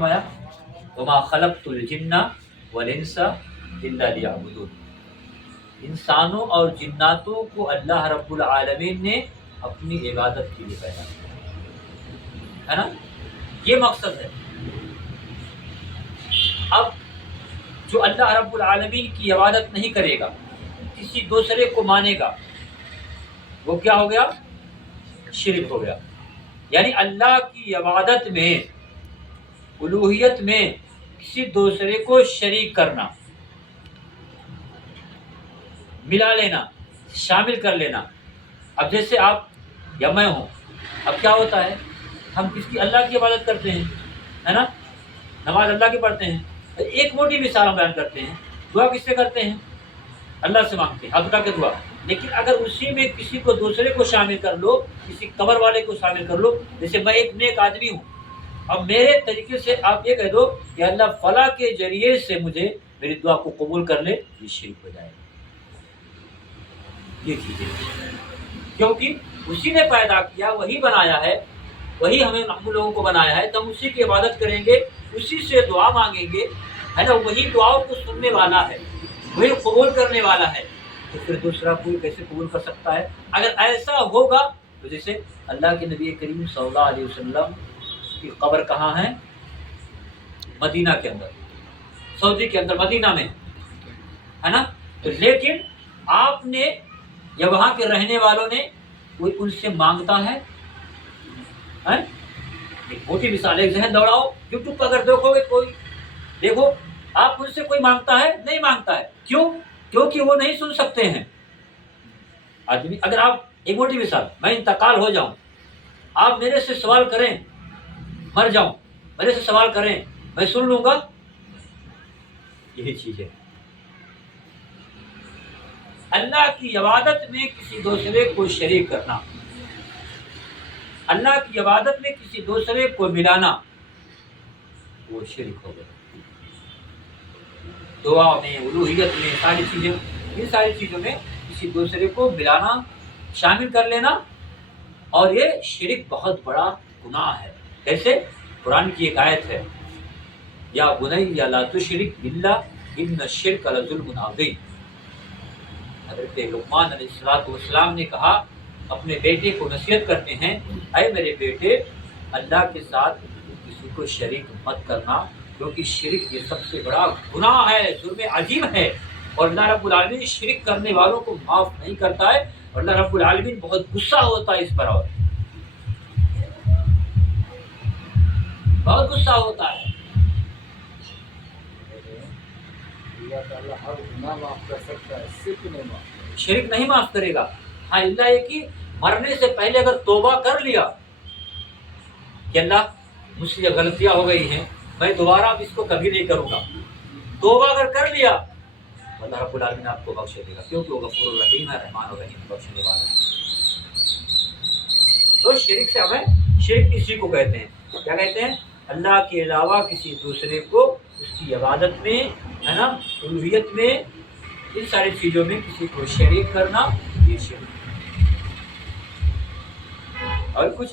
فرمایا وما خلقت الجن والانس الا لیعبدون، انسانوں اور جناتوں کو اللہ رب العالمین نے اپنی عبادت کے لیے پیدا کیا ہے نا، یہ مقصد ہے۔ اب جو اللہ رب العالمین کی عبادت نہیں کرے گا، کسی دوسرے کو مانے گا، وہ کیا ہو گیا؟ شرک ہو گیا۔ یعنی اللہ کی عبادت میں، الوہیت میں کسی دوسرے کو شریک کرنا، ملا لینا، شامل کر لینا۔ اب جیسے آپ یا میں ہوں، اب کیا ہوتا ہے، ہم کس کی؟ اللہ کی عبادت کرتے ہیں، ہے نا، نماز اللہ کی پڑھتے ہیں۔ ایک موٹی مثال ہم بیان کرتے ہیں، دعا کس سے کرتے ہیں؟ اللہ سے مانگتے ہیں، اب کے دعا۔ لیکن اگر اسی میں کسی کو دوسرے کو شامل کر لو، کسی قبر والے کو شامل کر لو، جیسے میں ایک نیک آدمی ہوں، اب میرے طریقے سے آپ یہ کہہ دو کہ اللہ فلاں کے ذریعے سے مجھے میری دعا کو قبول کر لے، یہ شرک ہو جائے گا۔ یہ چیزیں کیونکہ اسی نے پیدا کیا، وہی بنایا ہے، وہی ہم لوگوں کو بنایا ہے، تو ہم اسی کی عبادت کریں گے، اسی سے دعا مانگیں گے، ہے نا، وہی دعاؤں کو سننے والا ہے، وہی قبول کرنے والا ہے، تو پھر دوسرا کوئی کیسے قبول کر سکتا ہے؟ اگر ایسا ہوگا تو جیسے اللہ کے نبی کریم صلی اللہ علیہ وسلم کی قبر کہاں ہے؟ مدینہ کے اندر، سعودی کے اندر، مدینہ میں، ہے نا، تو لیکن آپ نے یا وہاں کے رہنے والوں نے کوئی ان سے مانگتا ہے؟ ایک موٹی مثال، ایک ذہن دوڑاؤ، یوٹیوب پر اگر دیکھو گے، کوئی دیکھو، آپ ان سے کوئی مانگتا ہے؟ نہیں مانگتا ہے۔ کیوں؟ کیونکہ وہ نہیں سن سکتے ہیں آدمی۔ اگر آپ، ایک موٹی مثال، میں انتقال ہو جاؤں، آپ میرے سے سوال کریں، مر جاؤں، میرے سے سوال کریں، میں سن لوں گا؟ یہی چیز ہے۔ اللہ کی عبادت میں کسی دوسرے کو شریک کرنا، اللہ کی عبادت میں کسی دوسرے کو ملانا، وہ شرک ہو گیا۔ دعا میں، الوہیت میں، ساری چیزیں، ان ساری چیزوں میں کسی دوسرے کو ملانا، شامل کر لینا، اور یہ شرک بہت بڑا گناہ ہے۔ کیسے؟ قرآن کی ایک آیت ہے، یا بنی لا تشرک باللہ ان الشرک لظلم عظیم۔ حضرت لقمان علیہ السلام نے کہا، اپنے بیٹے کو نصیحت کرتے ہیں، اے میرے بیٹے، اللہ کے ساتھ کسی کو شریک مت کرنا، کیونکہ شرک یہ سب سے بڑا گناہ ہے، جرم عظیم ہے، اور اللہ رب العالمین شرک کرنے والوں کو معاف نہیں کرتا ہے، اور اللہ رب العالمین بہت غصہ ہوتا ہے اس پر، اور بہت غصہ ہوتا ہے۔ شرک نہیں معاف کرے گا، ہاں، اللہ یہ کہ مرنے سے پہلے اگر توبہ کر لیا کہ اللہ مجھ سے غلطیاں ہو گئی ہیں، میں دوبارہ اب اس کو کبھی نہیں کروں گا، توبہ اگر کر لیا تو اللہ رب العالمین آپ کو بخش دے گا، کیونکہ وہ غفور الرحیم ہے، رحمان الرحیم، بخشنے والا ہے۔ تو شرک سے ہمیں، شرک اسی کو کہتے ہیں، کیا کہتے ہیں؟ اللہ کے علاوہ کسی دوسرے کو اس کی عبادت میں، ہے نا، الوہیت میں، ان ساری چیزوں میں کسی کو شریک کرنا، یہ شرک۔ اور کچھ